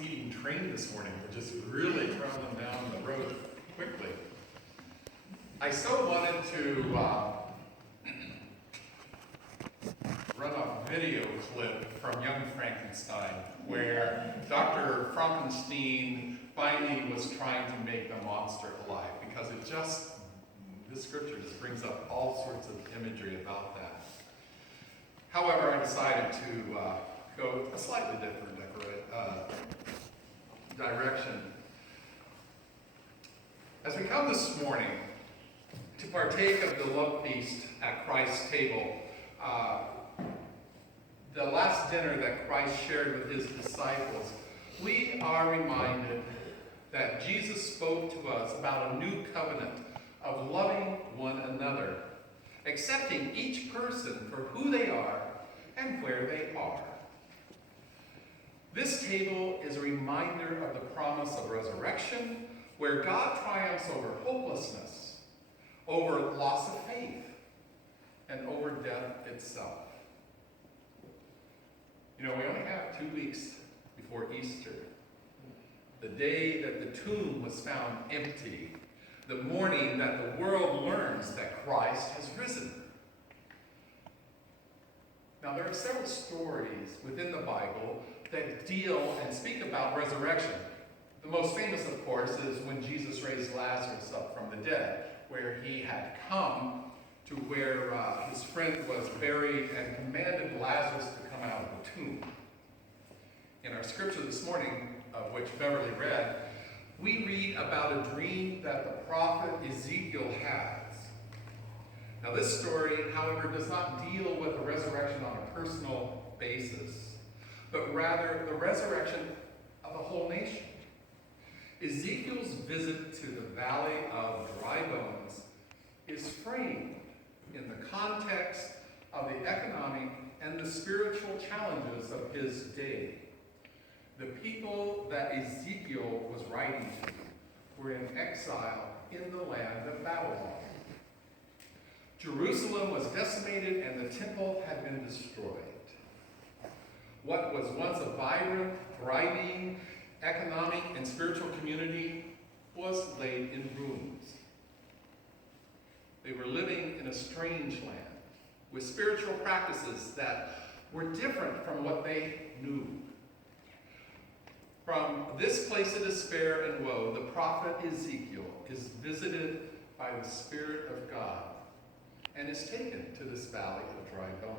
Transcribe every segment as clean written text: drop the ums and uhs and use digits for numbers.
speeding train this morning. We're just really traveling down the road quickly. I so wanted to run a video clip from Young Frankenstein where Dr. Frankenstein finally was trying to make the monster alive, because this scripture just brings up all sorts of imagery about that. However, I decided to go a slightly different direction. As we come this morning to partake of the love feast at Christ's table, the last dinner that Christ shared with his disciples, we are reminded that Jesus spoke to us about a new covenant of loving one another, accepting each person for who they are and where they are. This table is a reminder of the promise of resurrection, where God triumphs over hopelessness, over loss of faith, and over death itself. You know, we only have 2 weeks before Easter, the day that the tomb was found empty, the morning that the world learns that Christ has risen. Now, there are several stories within the Bible that deal and speak about resurrection. The most famous, of course, is when Jesus raised Lazarus up from the dead, where he had come to where his friend was buried and commanded Lazarus to come out of the tomb. In our scripture this morning, of which Beverly read, we read about a dream that the prophet Ezekiel has. Now, this story, however, does not deal with the resurrection on a personal basis, but rather the resurrection of the whole nation. Ezekiel's visit to the valley of dry bones is framed in the context of the economic and the spiritual challenges of his day. The people that Ezekiel was writing to were in exile in the land of Babylon. Jerusalem was decimated and the temple had been destroyed. What was once a vibrant, thriving, economic and spiritual community was laid in ruins. They were living in a strange land with spiritual practices that were different from what they knew. From this place of despair and woe, the prophet Ezekiel is visited by the Spirit of God and is taken to this valley of dry bones.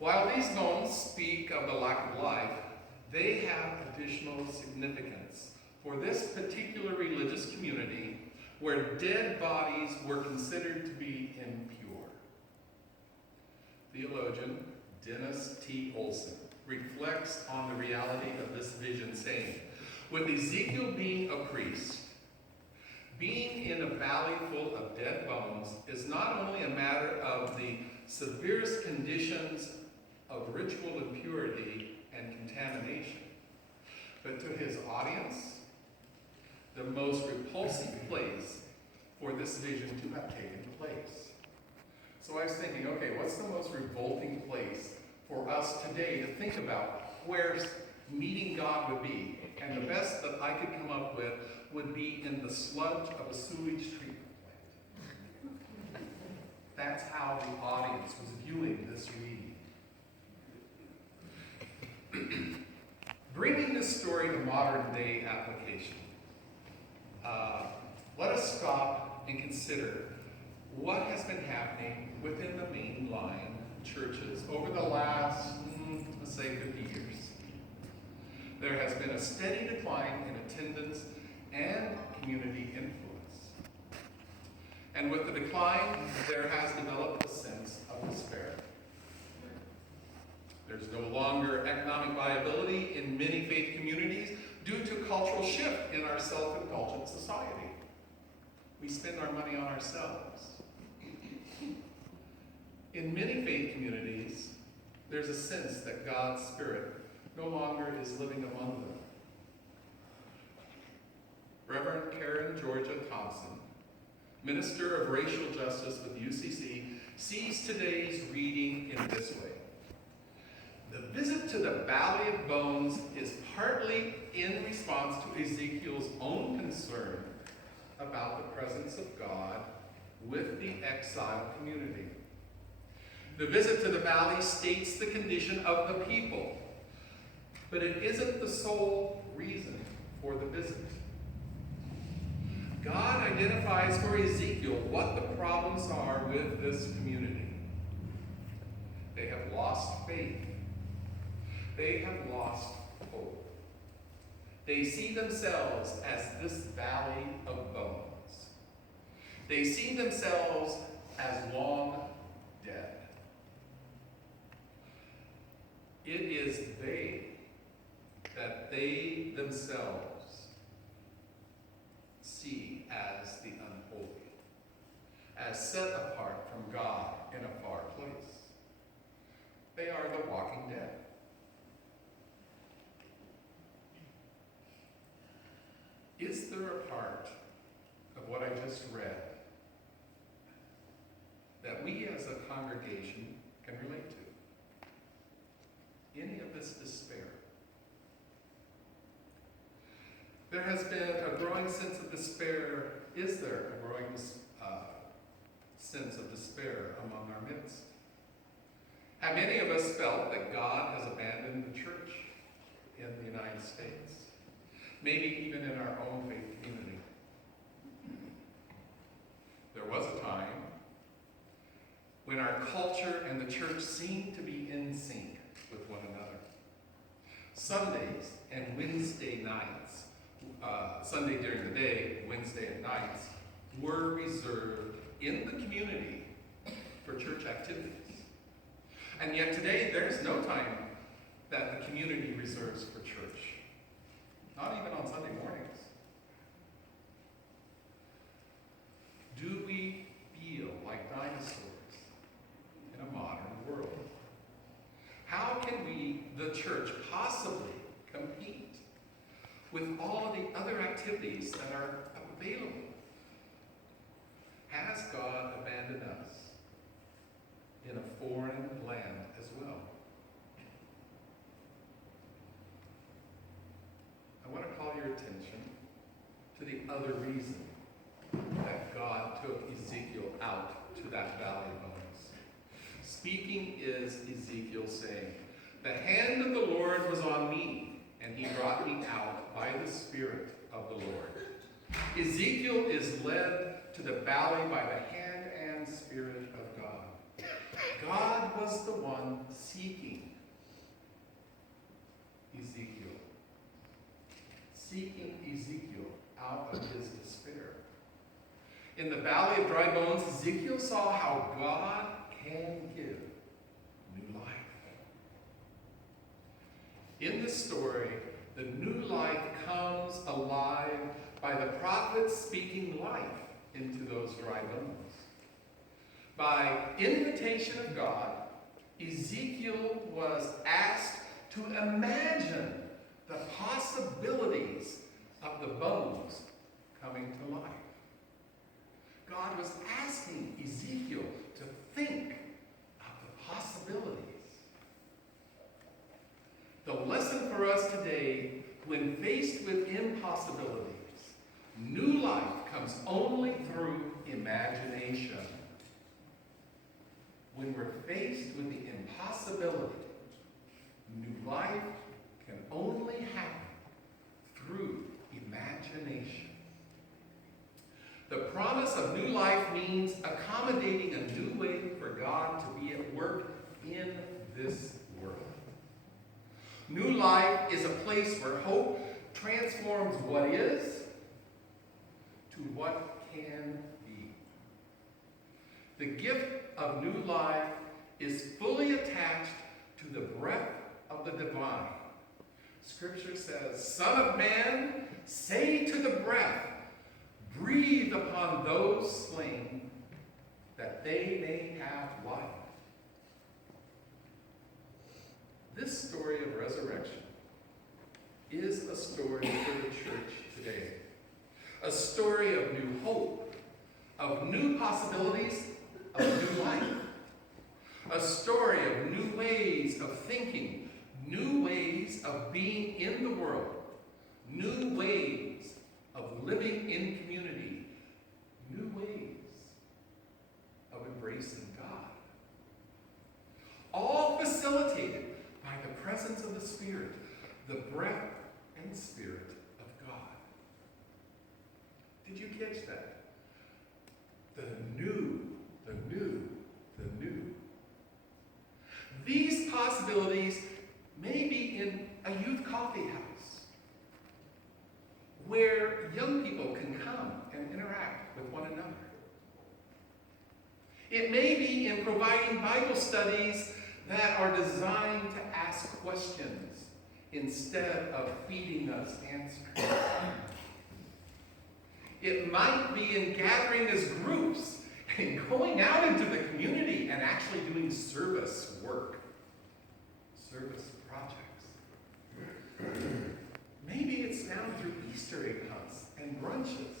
While these bones speak of the lack of life, they have additional significance for this particular religious community where dead bodies were considered to be impure. Theologian Dennis T. Olson reflects on the reality of this vision, saying, with Ezekiel being a priest, being in a valley full of dead bones is not only a matter of the severest conditions of ritual impurity and contamination, but to his audience, the most repulsive place for this vision to have taken place. So I was thinking, okay, what's the most revolting place for us today to think about where meeting God would be? And the best that I could come up with would be in the sludge of a sewage treatment plant. That's how the audience was viewing this reading. Bringing this story to modern day application, let us stop and consider what has been happening within the mainline churches over the last, let's say, 50 years. There has been a steady decline in attendance and community influence. And with the decline, there has developed a sense of despair. There's no longer economic viability in many faith communities due to cultural shift in our self-indulgent society. We spend our money on ourselves. In many faith communities, there's a sense that God's Spirit no longer is living among them. Reverend Karen Georgia Thompson, Minister of Racial Justice with UCC, sees today's reading in this way. The visit to the Valley of Bones is partly in response to Ezekiel's own concern about the presence of God with the exiled community. The visit to the valley states the condition of the people, but it isn't the sole reason for the visit. God identifies for Ezekiel what the problems are with this community. They have lost faith. They have lost hope. They see themselves as this valley of bones. They see themselves as long dead. It is that they themselves see as the unholy, as set apart from God in a far place. They are the walking dead. Is there a part of what I just read that we as a congregation can relate to? Any of this despair? There has been a growing sense of despair. Is there a growing sense of despair among our midst? Have any of us felt that God has abandoned the church in the United States? Maybe even in our own faith community. There was a time when our culture and the church seemed to be in sync with one another. Sundays and Wednesday nights, Sunday during the day, Wednesday at nights, were reserved in the community for church activities. And yet today, there's no time that the community reserves for church. Not even on Sunday mornings. Do we feel like dinosaurs in a modern world? How can we, the church, possibly compete with all of the other activities that are available? Has God abandoned us in a foreign land as well? I want to call your attention to the other reason that God took Ezekiel out to that valley of bones. Speaking is Ezekiel saying, "The hand of the Lord was on me, and he brought me out by the Spirit of the Lord." Ezekiel is led to the valley by the hand and Spirit of God. God was the one seeking Ezekiel out of his despair. In the valley of dry bones, Ezekiel saw how God can give new life. In this story, the new life comes alive by the prophet speaking life into those dry bones. By invitation of God, Ezekiel was asked to imagine the possibilities of the bones coming to life. God was asking Ezekiel to think of the possibilities. The lesson for us today, when faced with impossibilities, new life comes only through imagination. When we're faced with the impossibility, new life can only happen through imagination. The promise of new life means accommodating a new way for God to be at work in this world. New life is a place where hope transforms what is to what can be. The gift of new life is fully attached to the breath of the divine. Scripture says, "Son of man, say to the breath, breathe upon those slain, that they may have life." This story of resurrection is a story for the church today. A story of new hope, of new possibilities, of new life. A story of new ways of thinking, new ways of being in the world, new ways of living in community, new ways of embracing God. All facilitated by the presence of the Spirit, the breath and Spirit of God. Did you catch that? The new, the new, the new. These possibilities may be in a youth coffee house where young people can come and interact with one another. It may be in providing Bible studies that are designed to ask questions instead of feeding us answers. It might be in gathering as groups and going out into the community and actually doing service work, service projects. Maybe it's down through Easter egg hunts and brunches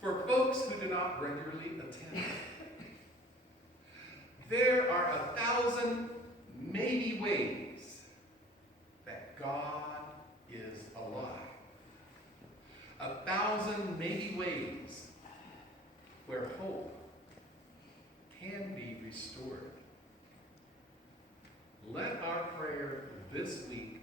for folks who do not regularly attend. There are 1,000 maybe ways that God is alive. 1,000 maybe ways where hope can be restored. Let our prayer this week